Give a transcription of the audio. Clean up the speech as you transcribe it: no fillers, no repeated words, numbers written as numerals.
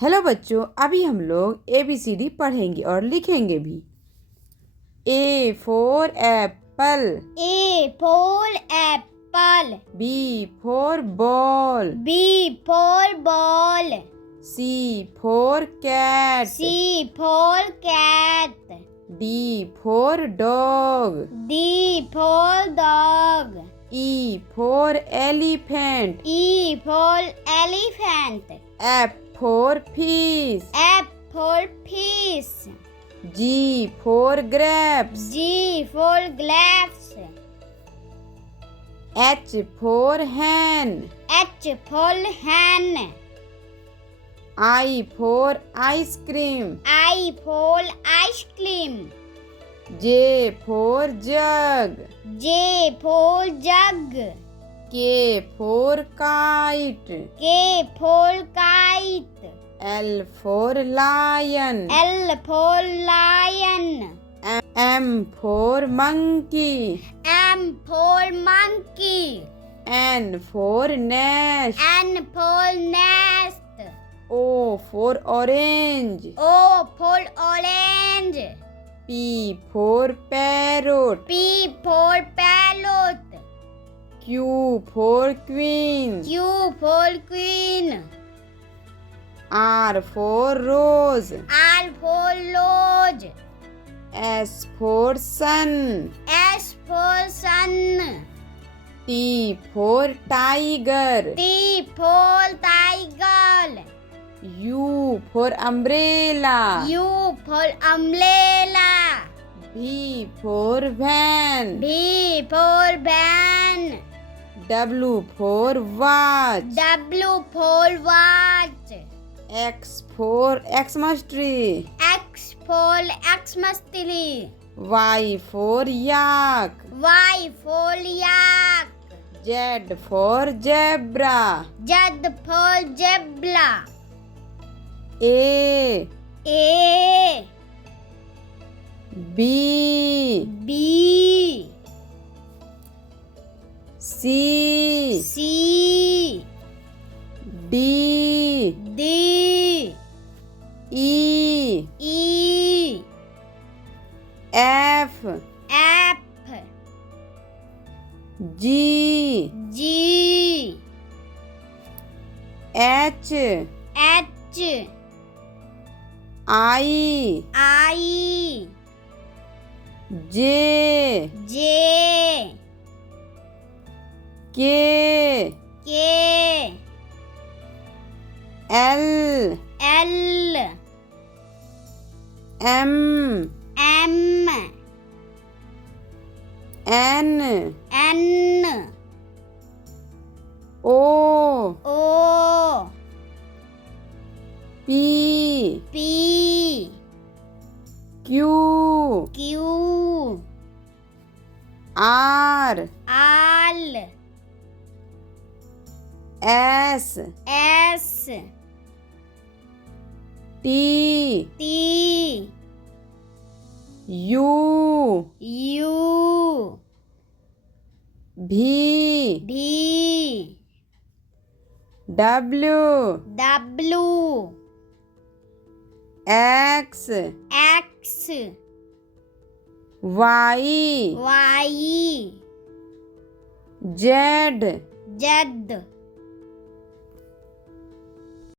Hello बच्चों, अभी हम लोग ABCD पढ़ेंगे और लिखेंगे भी। A for apple, A for apple. B for ball, B for ball. C for cat, C for cat. D for dog, D for dog. E for elephant, E for elephant. F for fish, F for fish. G for grapes, G for grapes. H for hen, H for hen. I for ice cream, I for ice cream. J for jug, J for jug. K for kite, K for kite. L for lion, L for lion. M for monkey, M for monkey. N for nest, N for nest. O for orange, O for orange. P for parrot, P for parrot. Q for queen, Q for queen. R for rose, R for rose. S for sun, S for sun. T for tiger, T for tiger. U for umbrella, U for umbrella. V for van, V for van. W for watch, W for watch. X for Xmas tree, X for Xmas tree. Y for yak, Y for yak. Z for zebra, Z for zebra. A, A. B, B. C, C. D, D. E, E. F, F. G, G. H, H. I, I. J, J. K, K. L, L. M, M. N, N. O, O. P, P. Q, Q. R, R. S, S. T, T. U, U. V, V. W, W. X, X. Y, Y. Z, Z.